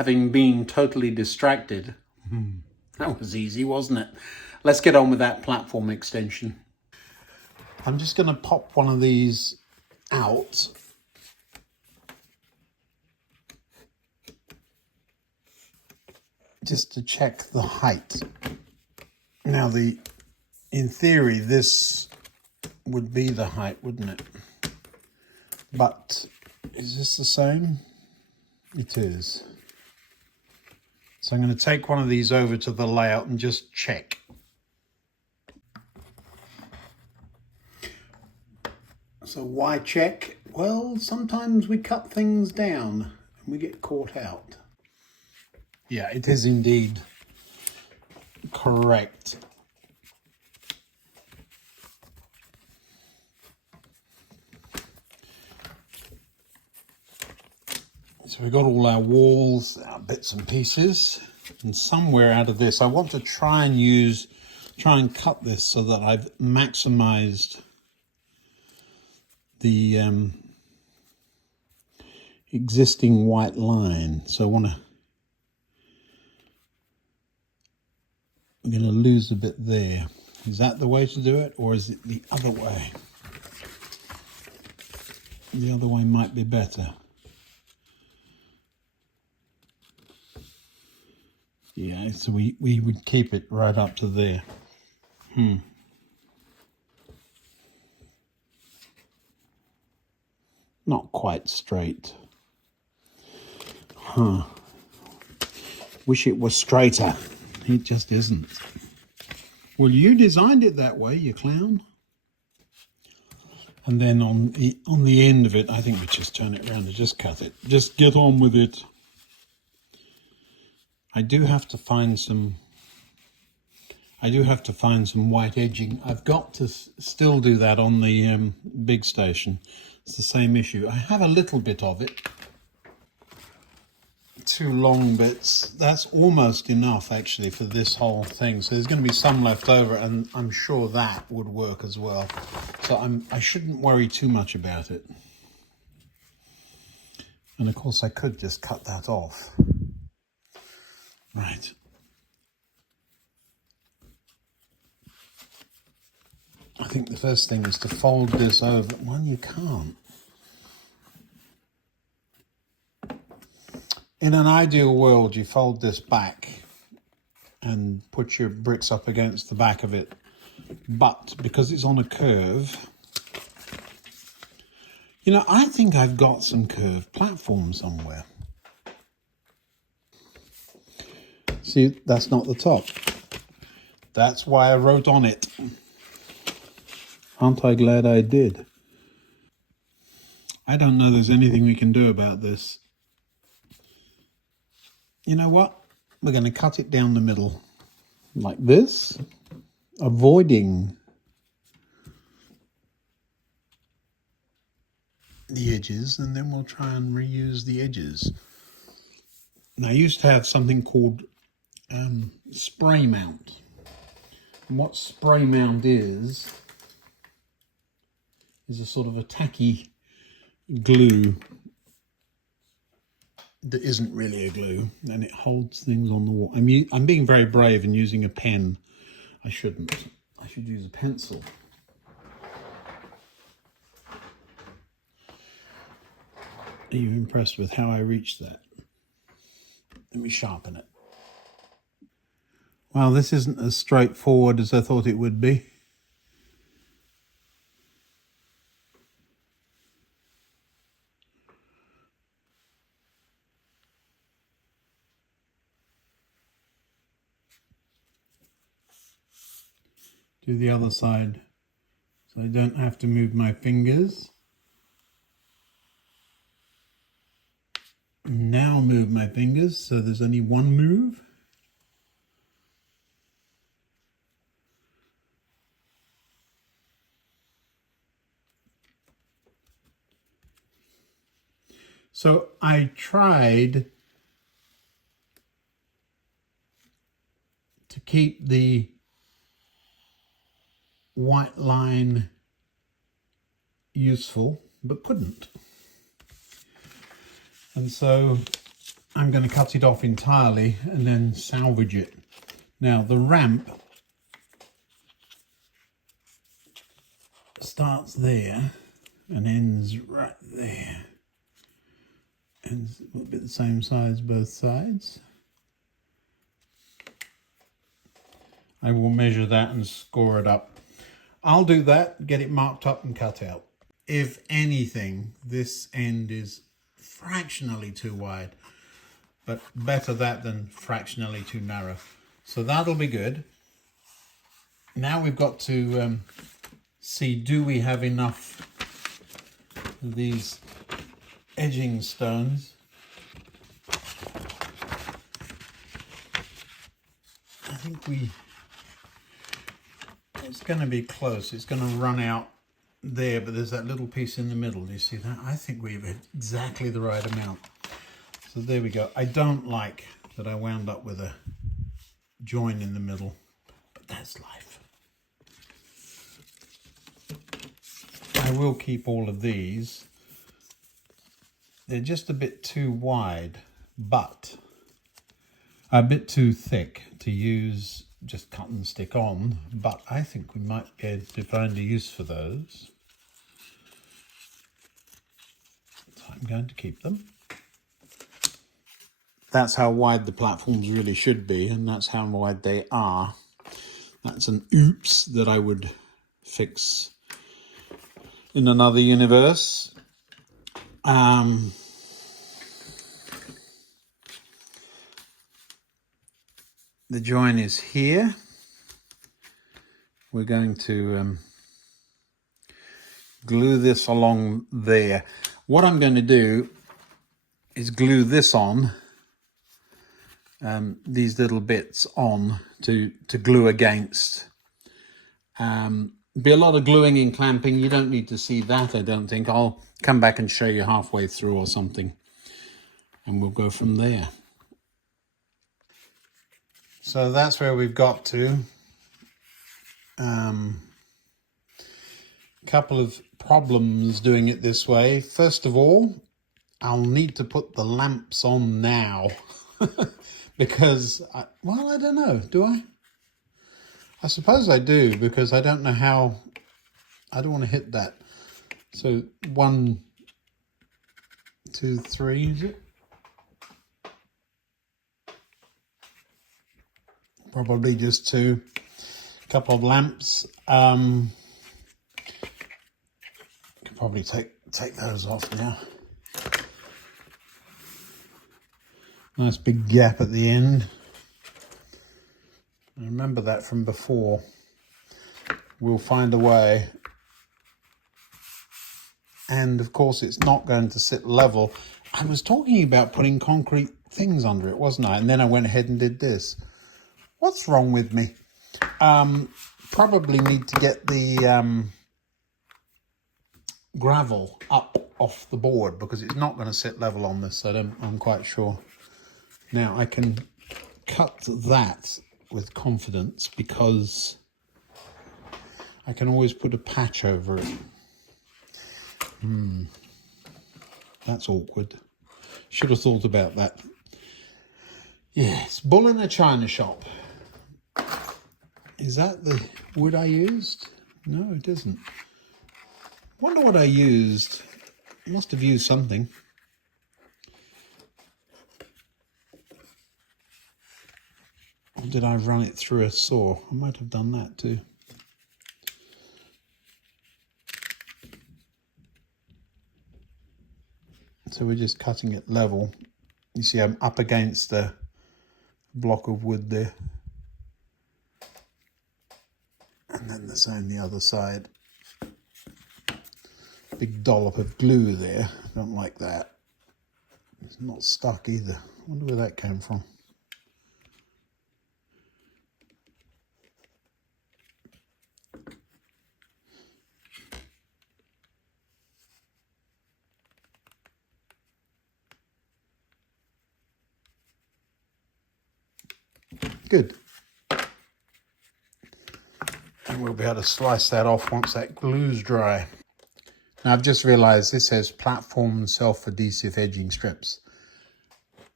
having been totally distracted. That was easy, wasn't it? Let's get on with that platform extension. I'm just going to pop one of these out. Just to check the height. Now, in theory, this would be the height, wouldn't it? But is this the same? It is. So I'm going to take one of these over to the layout and just check. So why check? Well, sometimes we cut things down and we get caught out. Yeah, it is indeed correct. So we've got all our walls, our bits and pieces, and somewhere out of this, I want to try and cut this so that I've maximized the existing white line. So we're going to lose a bit there. Is that the way to do it, or is it the other way? The other way might be better. Yeah, so we would keep it right up to there. Not quite straight. Wish it was straighter. It just isn't. Well, you designed it that way, you clown. And then on the end of it, I think we just turn it around and just cut it. Just get on with it. I do have to find some white edging. I've got to still do that on the big station. It's the same issue. I have a little bit of it. 2 long bits. That's almost enough actually for this whole thing. So there's going to be some left over, and I'm sure that would work as well. So I shouldn't worry too much about it. And of course I could just cut that off. Right. I think the first thing is to fold this over. Well, you can't. In an ideal world, you fold this back and put your bricks up against the back of it. But because it's on a curve, you know, I think I've got some curved platform somewhere. See, that's not the top. That's why I wrote on it. Aren't I glad I did? I don't know there's anything we can do about this. You know what? We're going to cut it down the middle like this, avoiding the edges, and then we'll try and reuse the edges. And I used to have something called spray mount. And what spray mount is a sort of a tacky glue that isn't really a glue, and it holds things on the wall. I'm being very brave and using a pen. I shouldn't. I should use a pencil. Are you impressed with how I reached that? Let me sharpen it. Well, this isn't as straightforward as I thought it would be. Do the other side so I don't have to move my fingers. Now move my fingers so there's only one move. So I tried to keep the white line useful, but couldn't. And so I'm going to cut it off entirely and then salvage it. Now the ramp starts there and ends right there. And it's a little bit the same size both sides. I will measure that and score it up. I'll do that, get it marked up and cut out. If anything, this end is fractionally too wide, but better that than fractionally too narrow. So that'll be good. Now we've got to see, do we have enough of these edging stones? I think it's going to be close. It's going to run out there, but there's that little piece in the middle. Do you see that? I think we've exactly the right amount. So there we go. I don't like that I wound up with a join in the middle, but that's life. I will keep all of these. They're just a bit too wide, but a bit too thick to use just cut and stick on, but I think we might be able to find a use for those. So I'm going to keep them. That's how wide the platforms really should be, and that's how wide they are. That's an oops that I would fix in another universe. The join is here. We're going to glue this along there. What I'm going to do is glue this on, these little bits on to glue against. Be a lot of gluing and clamping. You don't need to see that, I don't think. I'll come back and show you halfway through or something, and we'll go from there. So that's where we've got to. Couple of problems doing it this way. First of all, I'll need to put the lamps on now because, well, I don't know, do I? I suppose I do, because I don't know how, I don't want to hit that. So 1, 2, 3, is it? Probably just 2. A couple of lamps. Could probably take those off now. Nice big gap at the end. I remember that from before. We'll find a way. And of course it's not going to sit level. I was talking about putting concrete things under it, wasn't I? And then I went ahead and did this. What's wrong with me? Probably need to get the gravel up off the board, because it's not going to sit level on this. I'm quite sure. Now I can cut that with confidence, because I can always put a patch over it. That's awkward. Should have thought about that. Yes, bull in a china shop. Is that the wood I used? No, it isn't. Wonder what I used. I must have used something. Or did I run it through a saw? I might have done that too. So we're just cutting it level. You see I'm up against a block of wood there. And then the same the other side. Big dollop of glue there. I don't like that. It's not stuck either. I wonder where that came from. Good. And we'll be able to slice that off once that glue's dry. Now I've just realized this has platform self-adhesive edging strips.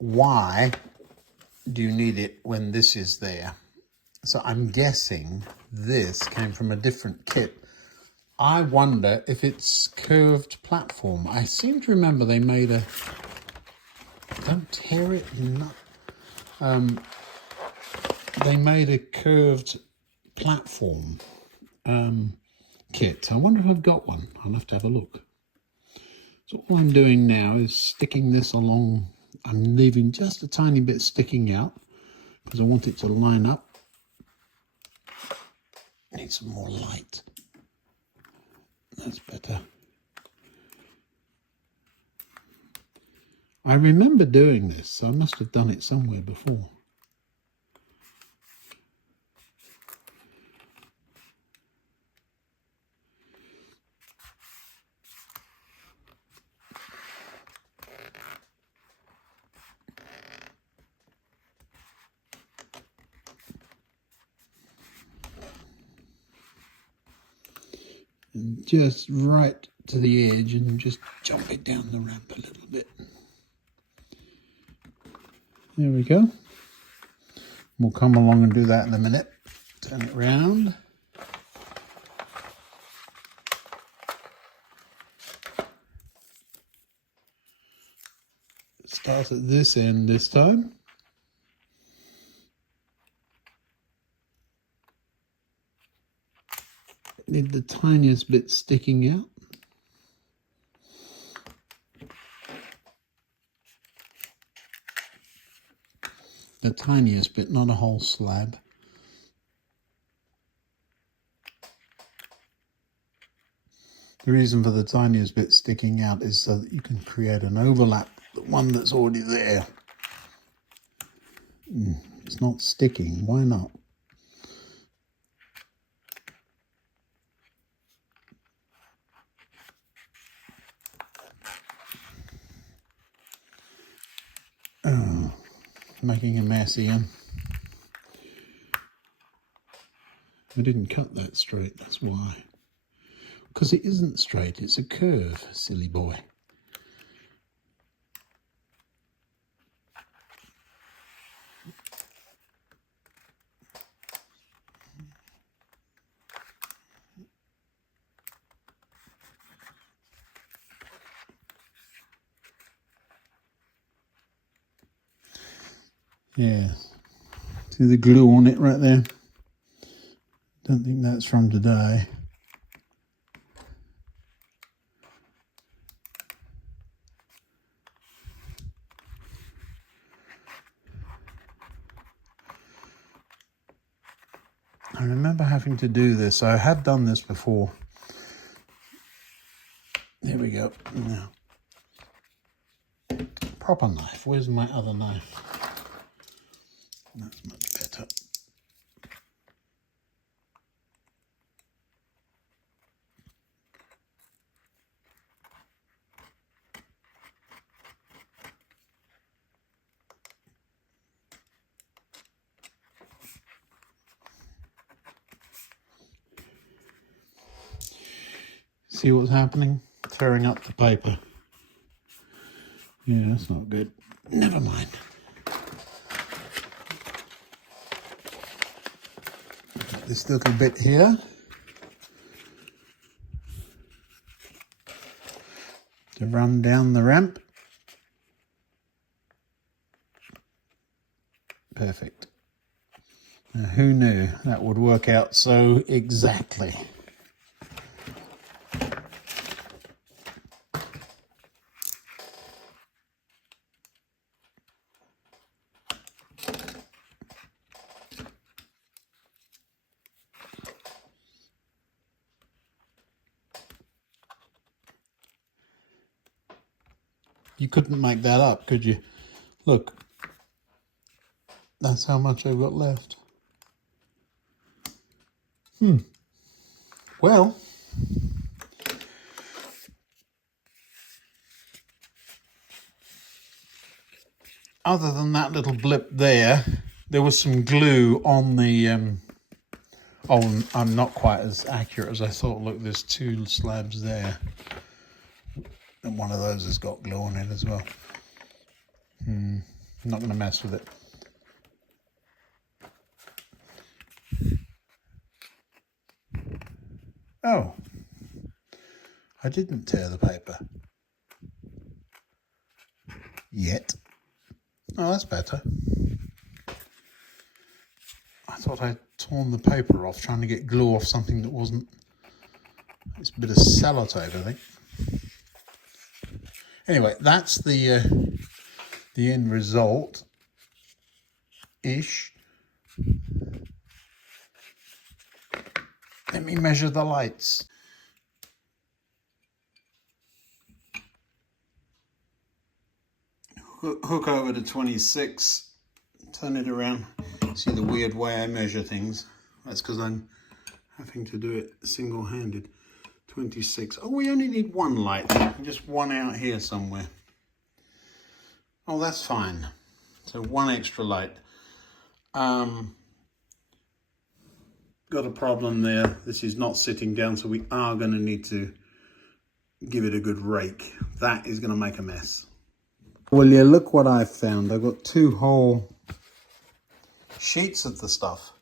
why do you need it when this is there? So I'm guessing this came from a different kit. I wonder if it's curved platform. I seem to remember they made a, don't tear it, they made a curved platform kit. I wonder if I've got one. I'll have to have a look. So all I'm doing now is sticking this along. I'm leaving just a tiny bit sticking out because I want it to line up. Need some more light. That's better. I remember doing this, so I must have done it somewhere before. And just right to the edge and just jump it down the ramp a little bit. There we go. We'll come along and do that in a minute. Turn it round. Start at this end this time. Need the tiniest bit sticking out. The tiniest bit, not a whole slab. The reason for the tiniest bit sticking out is so that you can create an overlap, the one that's already there. It's not sticking, why not? Oh, making a mess again. I didn't cut that straight, that's why. Because it isn't straight, it's a curve, silly boy. Yeah, see the glue on it right there? Don't think that's from today. I remember having to do this. I have done this before. There we go. Now, proper knife. Where's my other knife? That's much better. See what's happening? Tearing up the paper. Yeah, that's not good. Never mind. This little bit here. To run down the ramp. Perfect. Now, who knew that would work out so exactly? You couldn't make that up, could you? Look, that's how much I've got left. Well, other than that little blip there, there was some glue on the, oh, I'm not quite as accurate as I thought. Look, there's two slabs there. And one of those has got glue on it as well. I'm not going to mess with it. Oh, I didn't tear the paper. Yet. Oh, that's better. I thought I'd torn the paper off trying to get glue off something that wasn't. It's a bit of sellotape, I think. Anyway, that's the end result ish. Let me measure the lights. Hook over to 26, turn it around. See the weird way I measure things? That's because I'm having to do it single-handed. 26. Oh, we only need one light. Just one out here somewhere. Oh, that's fine. So one extra light. Got a problem there. This is not sitting down, so we are going to need to give it a good rake. That is going to make a mess. Well, yeah, look what I found. I've got 2 whole sheets of the stuff.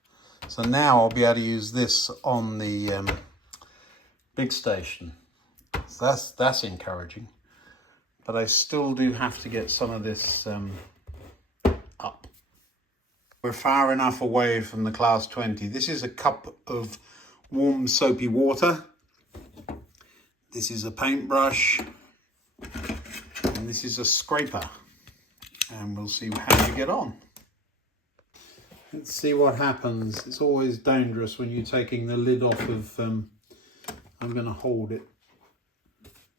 So now I'll be able to use this on the big station. So that's encouraging. But I still do have to get some of this up. We're far enough away from the Class 20. This is a cup of warm soapy water. This is a paintbrush. And this is a scraper. And we'll see how you get on. Let's see what happens. It's always dangerous when you're taking the lid off of... I'm going to hold it.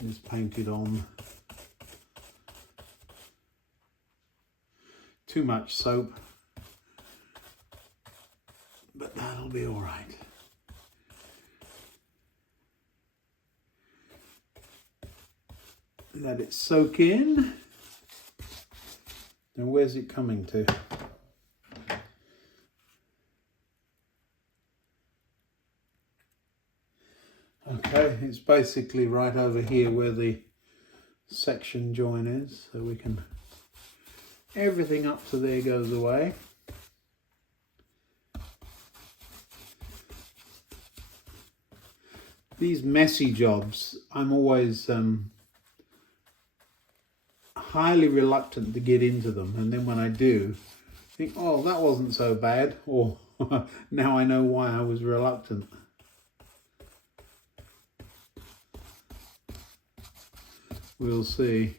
Just paint it on. Too much soap. But that'll be all right. Let it soak in. Now where's it coming to? Okay, it's basically right over here where the section join is, so we can, everything up to there goes away. These messy jobs, I'm always highly reluctant to get into them, and then when I do, I think, oh, that wasn't so bad, or now I know why I was reluctant. We'll see.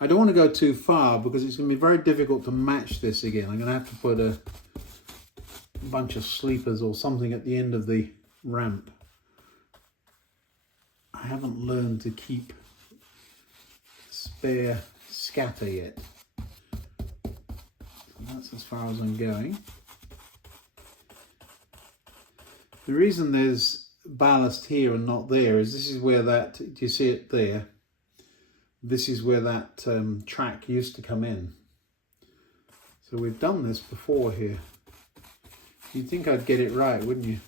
I don't want to go too far because it's going to be very difficult to match this again. I'm going to have to put a bunch of sleepers or something at the end of the ramp. I haven't learned to keep spare scatter yet. That's as far as I'm going. The reason there's ballast here and not there is this is where that, do you see it there? This is where that track used to come in. So we've done this before here. You'd think I'd get it right, wouldn't you?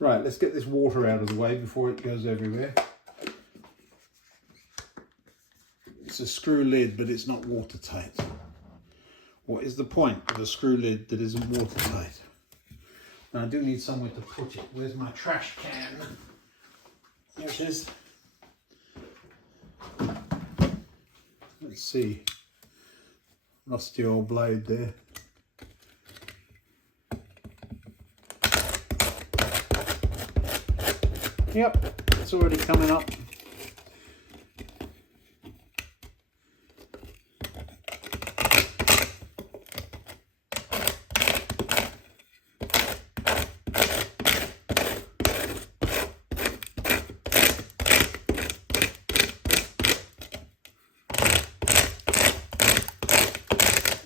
Right, let's get this water out of the way before it goes everywhere. It's a screw lid, but it's not watertight. What is the point of a screw lid that isn't watertight? Now I do need somewhere to put it. Where's my trash can? There it is. Let's see. Rusty old blade there. Yep, it's already coming up.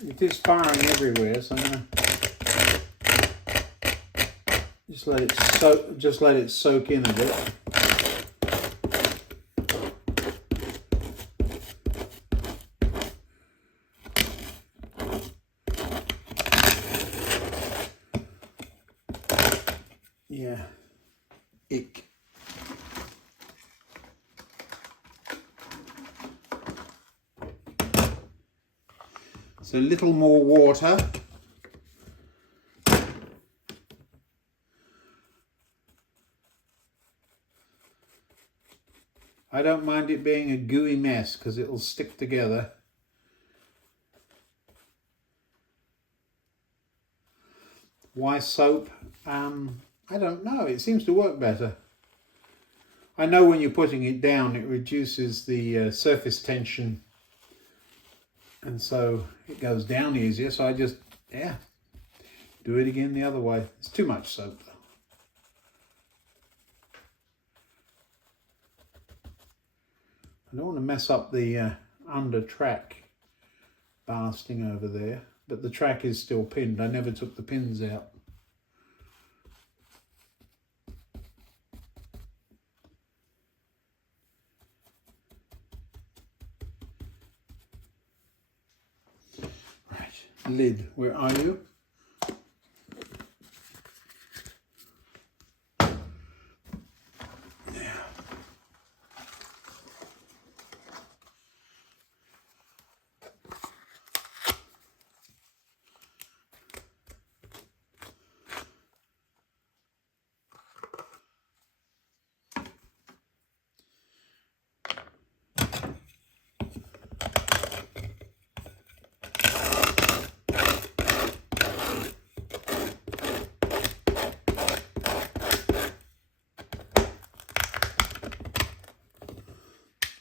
It is firing everywhere, so I'm gonna just let it soak in a bit. Yeah. Ick. So a little more water. I don't mind it being a gooey mess because it'll stick together. Why soap? I don't know. It seems to work better. I know when you're putting it down, it reduces the surface tension, and so it goes down easier. So I just, do it again the other way. It's too much soap though. I don't want to mess up the under track ballasting over there, but the track is still pinned. I never took the pins out. Right, lid, where are you?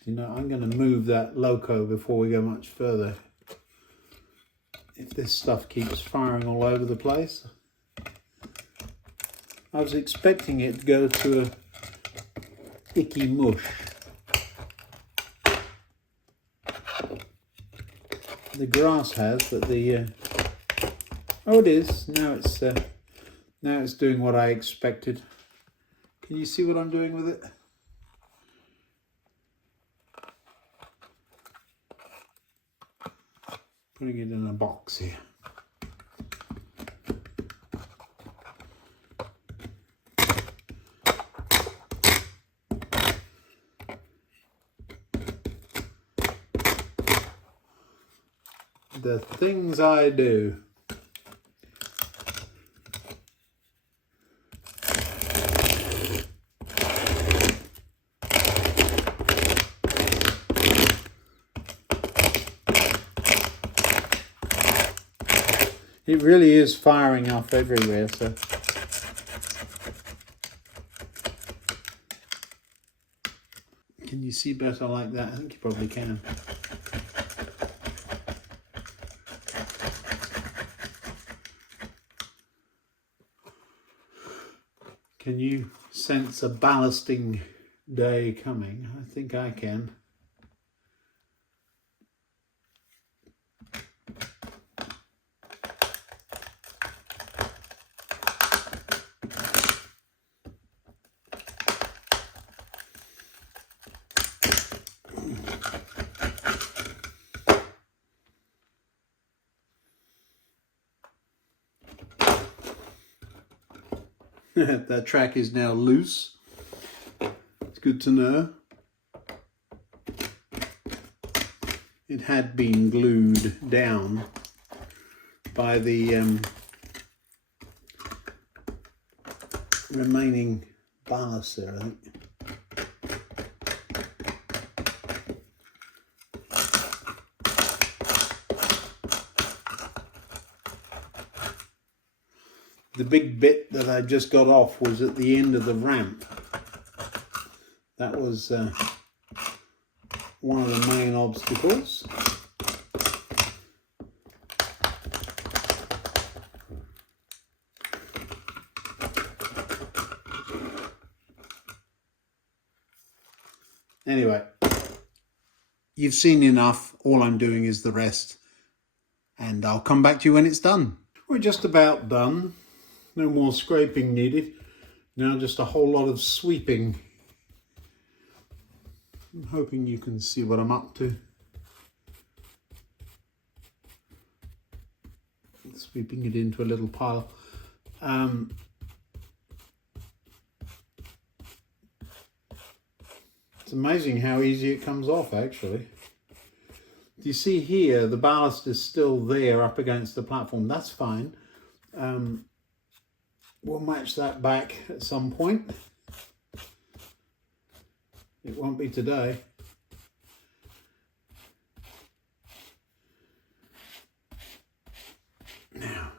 You know, I'm going to move that loco before we go much further. If this stuff keeps firing all over the place. I was expecting it to go to a icky mush. The grass has, but the oh, it is. Now it's doing what I expected. Can you see what I'm doing with it? Putting it in a box here. The things I do. It really is firing off everywhere, so. Can you see better like that? I think you probably can. Can you sense a ballasting day coming? I think I can. That track is now loose. It's good to know. It had been glued down by the remaining ballast there, I think. The big bit that I just got off was at the end of the ramp. That was one of the main obstacles. Anyway, you've seen enough. All I'm doing is the rest. And I'll come back to you when it's done. We're just about done. No more scraping needed. Now just a whole lot of sweeping. I'm hoping you can see what I'm up to. Sweeping it into a little pile. It's amazing how easy it comes off, actually. Do you see here, the ballast is still there up against the platform. That's fine. We'll match that back at some point. It won't be today. Now,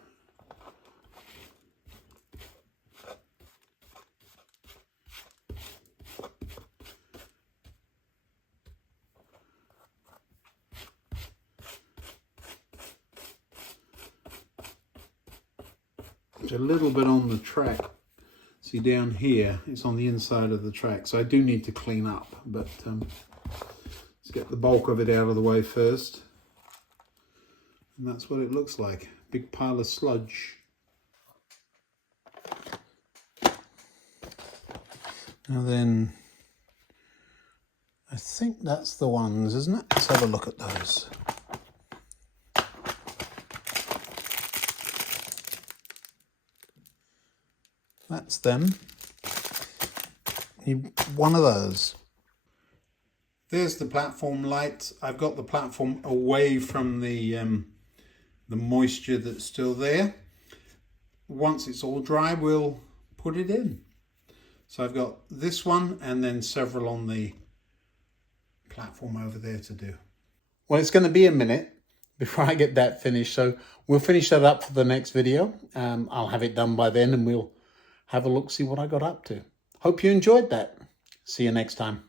there's a little bit on the track. See down here, it's on the inside of the track, so I do need to clean up, but let's get the bulk of it out of the way first. And that's what it looks like, big pile of sludge. Now then, I think that's the ones, isn't it? Let's have a look at those. That's them. Need one of those. There's the platform light. I've got the platform away from the moisture that's still there. Once it's all dry, we'll put it in. So I've got this one and then several on the platform over there to do. Well, it's going to be a minute before I get that finished, so we'll finish that up for the next video. I'll have it done by then and we'll have a look, see what I got up to. Hope you enjoyed that. See you next time.